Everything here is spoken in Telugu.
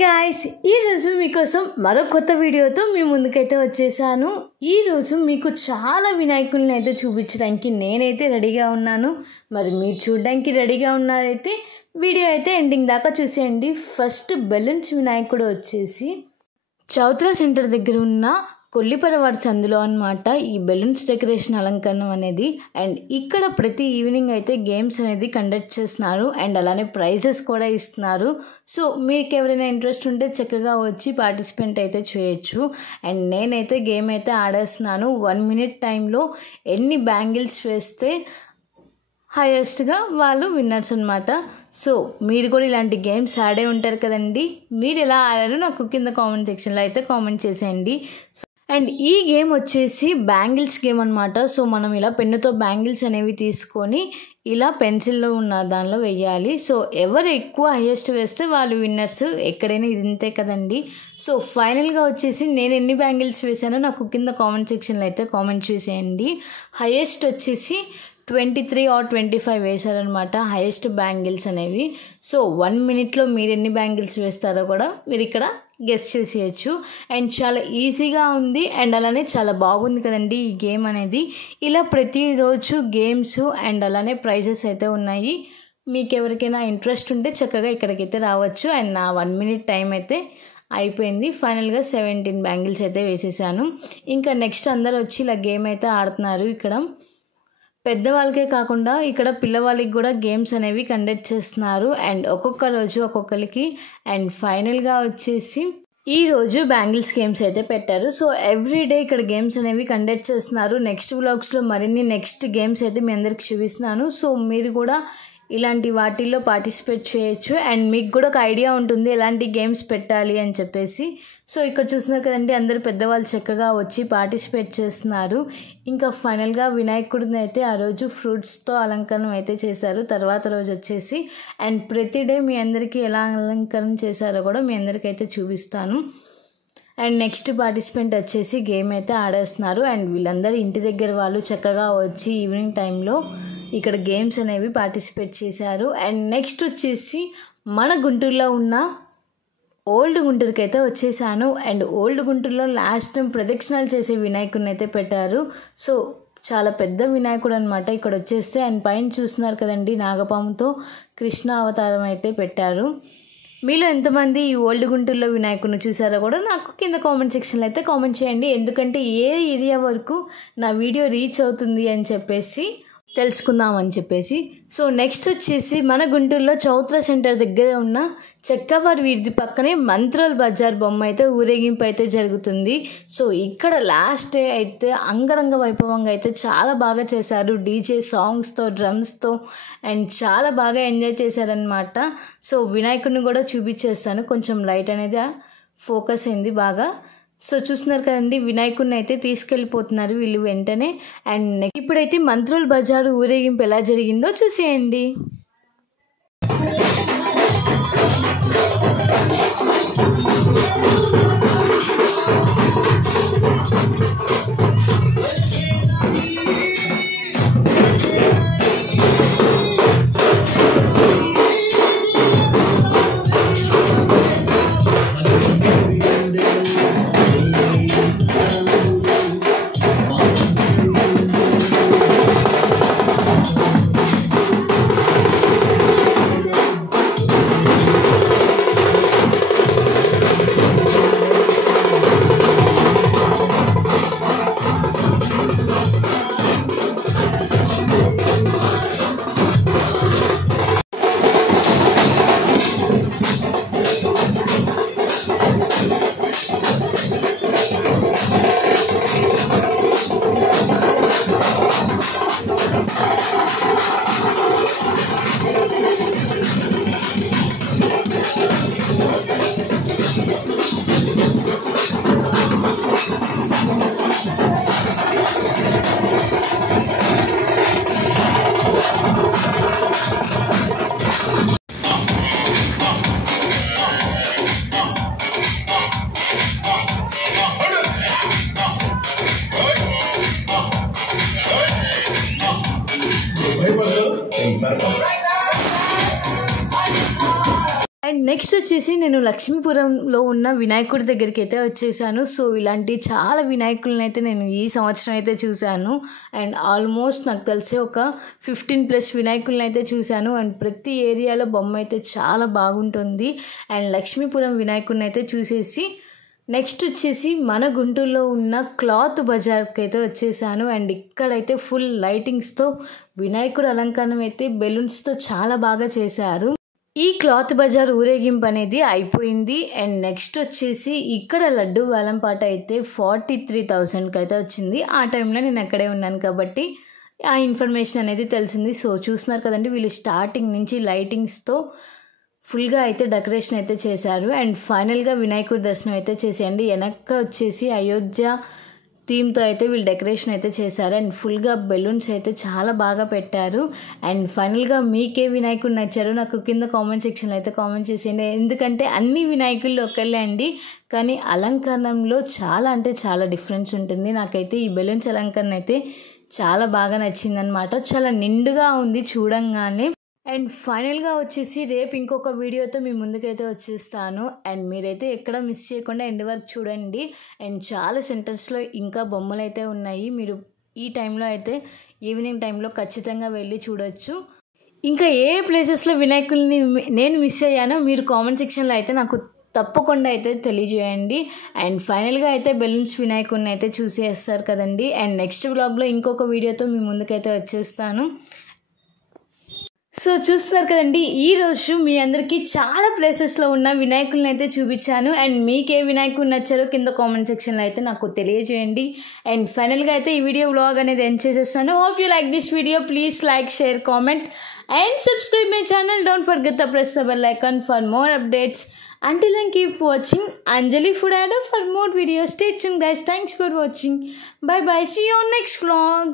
గాయ్స్, ఈరోజు మీకోసం మరో కొత్త వీడియోతో మీ ముందుకైతే వచ్చేసాను. ఈరోజు మీకు చాలా వినాయకుల్ని అయితే చూపించడానికి నేనైతే రెడీగా ఉన్నాను. మరి మీరు చూడడానికి రెడీగా ఉన్నారైతే వీడియో అయితే ఎండింగ్ దాకా చూసేయండి. ఫస్ట్ బెలూన్స్ వినాయకుడు వచ్చేసి చౌత్రా సెంటర్ దగ్గర ఉన్న కొల్లిపరవాడ సందులో అనమాట ఈ బెలూన్స్ డెకరేషన్ అలంకరణం అనేది. అండ్ ఇక్కడ ప్రతి ఈవినింగ్ అయితే గేమ్స్ అనేది కండక్ట్ చేస్తున్నారు అండ్ అలానే ప్రైజెస్ కూడా ఇస్తున్నారు. సో మీకు ఎవరైనా ఇంట్రెస్ట్ ఉంటే చక్కగా వచ్చి పార్టిసిపేట్ అయితే చేయొచ్చు. అండ్ నేనైతే గేమ్ అయితే ఆడేస్తున్నాను. 1 minute టైంలో ఎన్ని బ్యాంగిల్స్ వేస్తే హైయెస్ట్గా వాళ్ళు విన్నర్స్ అనమాట. సో మీరు కూడా ఇలాంటి గేమ్స్ ఆడే ఉంటారు కదండి. మీరు ఎలా ఆడారో నాకు కింద కామెంట్ సెక్షన్లో అయితే కామెంట్ చేసేయండి. అండ్ ఈ గేమ్ వచ్చేసి బ్యాంగిల్స్ గేమ్ అనమాట. సో మనం ఇలా పెన్నుతో బ్యాంగిల్స్ అనేవి తీసుకొని ఇలా పెన్సిల్లో ఉన్న దానిలో వేయాలి. సో ఎవరు ఎక్కువ హైయెస్ట్ వేస్తే వాళ్ళు విన్నర్స్. ఎక్కడైనా ఇది ఇంతే కదండి. సో ఫైనల్గా వచ్చేసి నేను ఎన్ని బ్యాంగిల్స్ వేసానో నాకు కింద కామెంట్ సెక్షన్లో అయితే కామెంట్ చేసేయండి. హైయెస్ట్ వచ్చేసి 23 or 25 వేశారనమాట హైయెస్ట్ బ్యాంగిల్స్ అనేవి. సో 1 minute మీరు ఎన్ని బ్యాంగిల్స్ వేస్తారో కూడా మీరు ఇక్కడ గెస్ చేసేయచ్చు. అండ్ చాలా ఈజీగా ఉంది అండ్ అలానే చాలా బాగుంది కదండి ఈ గేమ్ అనేది. ఇలా ప్రతిరోజు గేమ్స్ అండ్ అలానే ప్రైజెస్ అయితే ఉన్నాయి. మీకు ఎవరికైనా ఇంట్రెస్ట్ ఉంటే చక్కగా ఇక్కడికైతే రావచ్చు. అండ్ నా 1 minute టైం అయితే అయిపోయింది. ఫైనల్గా 17 బ్యాంగిల్స్ అయితే వేసేసాను. ఇంకా నెక్స్ట్ అందరూ వచ్చి ఇలా గేమ్ అయితే ఆడుతున్నారు. ఇక్కడ పెద్దవాళ్ళకే కాకుండా ఇక్కడ పిల్లవాళ్ళకి కూడా గేమ్స్ అనేవి కండక్ట్ చేస్తున్నారు. అండ్ ఒక్కొక్క రోజు ఒక్కొక్కరికి. అండ్ ఫైనల్గా వచ్చేసి ఈరోజు బ్యాంగిల్స్ గేమ్స్ అయితే పెట్టారు. సో ఎవ్రీడే ఇక్కడ గేమ్స్ అనేవి కండక్ట్ చేస్తున్నారు. నెక్స్ట్ వ్లాగ్స్లో మరిన్ని నెక్స్ట్ గేమ్స్ అయితే మీ అందరికి చూపిస్తున్నాను. సో మీరు కూడా ఇలాంటి వాటిల్లో పార్టిసిపేట్ చేయొచ్చు. అండ్ మీకు కూడా ఒక ఐడియా ఉంటుంది ఎలాంటి గేమ్స్ పెట్టాలి అని చెప్పేసి. సో ఇక్కడ చూస్తున్నారు కదండి, అందరు పెద్దవాళ్ళు చక్కగా వచ్చి పార్టిసిపేట్ చేస్తున్నారు. ఇంకా ఫైనల్గా వినాయకుడిని అయితే ఆ రోజు ఫ్రూట్స్తో అలంకరణ అయితే చేశారు. తర్వాత రోజు వచ్చేసి అండ్ ప్రతి డే మీ అందరికీ ఎలా అలంకరణ చేశారో కూడా మీ అందరికీ అయితే చూపిస్తాను. అండ్ నెక్స్ట్ పార్టిసిపెంట్ వచ్చేసి గేమ్ అయితే ఆడేస్తున్నారు. అండ్ వీళ్ళందరూ ఇంటి దగ్గర వాళ్ళు చక్కగా వచ్చి ఈవినింగ్ టైంలో ఇక్కడ గేమ్స్ అనేవి పార్టిసిపేట్ చేశారు. అండ్ నెక్స్ట్ వచ్చేసి మన గుంటూరులో ఉన్న ఓల్డ్ గుంటూరుకి అయితే వచ్చేసాను. అండ్ ఓల్డ్ గుంటూరులో లాస్ట్ టైం ప్రదక్షిణాలు చేసే వినాయకుడిని అయితే పెట్టారు. సో చాలా పెద్ద వినాయకుడు అనమాట ఇక్కడ వచ్చేస్తే. అండ్ పైన చూస్తున్నారు కదండి, నాగపాముతో కృష్ణ అవతారం అయితే పెట్టారు. మీలో ఎంతమంది ఈ ఓల్డ్ గుంటూరులో వినాయకుడిని చూసారో కూడా నాకు కింద కామెంట్ సెక్షన్లో అయితే కామెంట్ చేయండి. ఎందుకంటే ఏ ఏరియా వరకు నా వీడియో రీచ్ అవుతుంది అని చెప్పేసి తెలుసుకుందామని చెప్పేసి. సో నెక్స్ట్ వచ్చేసి మన గుంటూరులో చౌత్రా సెంటర్ దగ్గర ఉన్న చెక్కవారి వీధి పక్కనే మంత్రాల్ బజార్ బొమ్మ అయితే ఊరేగింపు అయితే జరుగుతుంది. సో ఇక్కడ లాస్ట్ డే అయితే అంగరంగ వైభవంగా అయితే చాలా బాగా చేశారు. డీజే సాంగ్స్తో డ్రమ్స్తో అండ్ చాలా బాగా ఎంజాయ్ చేశారనమాట. సో వినాయకుడిని కూడా చూపించేస్తాను. కొంచెం లైట్ అనేది ఫోకస్ అయింది బాగా. సో చూస్తున్నారు కదండి, వినాయకుడిని అయితే తీసుకెళ్ళిపోతున్నారు వీళ్ళు వెంటనే. అండ్ ఇప్పుడైతే మంత్రుల్ బజారు ఊరేగింపు ఎలా జరిగిందో చూసేయండి. నెక్స్ట్ వచ్చేసి నేను లక్ష్మీపురంలో ఉన్న వినాయకుడి దగ్గరికి అయితే వచ్చేసాను. సో ఇలాంటి చాలా వినాయకులను అయితే నేను ఈ సంవత్సరం అయితే చూశాను. అండ్ ఆల్మోస్ట్ నాకు తెలిసి ఒక 15+ వినాయకులను అయితే చూశాను. అండ్ ప్రతి ఏరియాలో బొమ్మ అయితే చాలా బాగుంటుంది. అండ్ లక్ష్మీపురం వినాయకుడిని అయితే చూసేసి నెక్స్ట్ వచ్చేసి మన గుంటూరులో ఉన్న క్లాత్ బజార్కి అయితే వచ్చేసాను. అండ్ ఇక్కడైతే ఫుల్ లైటింగ్స్తో వినాయకుడు అలంకరణ అయితే బెలూన్స్తో చాలా బాగా చేశారు. ఈ క్లాత్ బజార్ ఊరేగింపు అనేది అయిపోయింది. అండ్ నెక్స్ట్ వచ్చేసి ఇక్కడ లడ్డు వేలం పాట అయితే 43,000కి అయితే వచ్చింది. ఆ టైంలో నేను అక్కడే ఉన్నాను కాబట్టి ఆ ఇన్ఫర్మేషన్ అనేది తెలిసింది. సో చూస్తున్నారు కదండి, వీళ్ళు స్టార్టింగ్ నుంచి లైటింగ్స్తో ఫుల్గా అయితే డెకరేషన్ అయితే చేశారు. అండ్ ఫైనల్గా వినాయకుడి దర్శనం అయితే చేసేయండి. వెనక వచ్చేసి అయోధ్య థీమ్తో అయితే వీళ్ళు డెకరేషన్ అయితే చేశారు. అండ్ ఫుల్గా బెలూన్స్ అయితే చాలా బాగా పెట్టారు. అండ్ ఫైనల్గా మీకే వినాయకుడు నచ్చారు నాకు కింద కామెంట్ సెక్షన్లో అయితే కామెంట్ చేసేయండి. ఎందుకంటే అన్ని వినాయకుళ్ళు ఒకళ్ళే అండి, కానీ అలంకరణలో చాలా అంటే చాలా డిఫరెన్స్ ఉంటుంది. నాకైతే ఈ బెలూన్స్ అలంకరణ అయితే చాలా బాగా నచ్చిందనమాట. చాలా నిండుగా ఉంది చూడంగానే. అండ్ ఫైనల్గా వచ్చేసి రేపు ఇంకొక వీడియోతో మీ ముందుకైతే వచ్చేస్తాను. అండ్ మీరైతే ఎక్కడ మిస్ చేయకుండా ఎండ్ వరకు చూడండి. అండ్ చాలా సెంటర్స్లో ఇంకా బొమ్మలు అయితే ఉన్నాయి. మీరు ఈ టైంలో అయితే ఈవినింగ్ టైంలో ఖచ్చితంగా వెళ్ళి చూడొచ్చు. ఇంకా ఏ ప్లేసెస్లో వినాయకుల్ని నేను మిస్ అయ్యానో మీరు కామెంట్ సెక్షన్లో అయితే నాకు తప్పకుండా అయితే తెలియజేయండి. అండ్ ఫైనల్గా అయితే బెలూన్స్ వినాయకుడిని అయితే చూసేస్తారు కదండి. అండ్ నెక్స్ట్ వ్లాగ్లో ఇంకొక వీడియోతో మీ ముందుకైతే వచ్చేస్తాను. సో చూస్తున్నారు కదండి, ఈరోజు మీ అందరికీ చాలా ప్లేసెస్లో ఉన్న వినాయకులను అయితే చూపించాను. అండ్ మీకు ఏ వినాయకుడు నచ్చారో కింద కామెంట్ సెక్షన్లో అయితే నాకు తెలియజేయండి. అండ్ ఫైనల్గా అయితే ఈ వీడియో వ్లాగ్ అనేది ఎండ్ చేసేస్తాను. Hope you like this video. Please like, share, comment and subscribe my channel. Don't forget to press the bell icon for more updates. Until then, keep watching Anjali Food Adder for more videos. Stay tuned guys. Thanks for watching. Bye bye. See you on next vlog.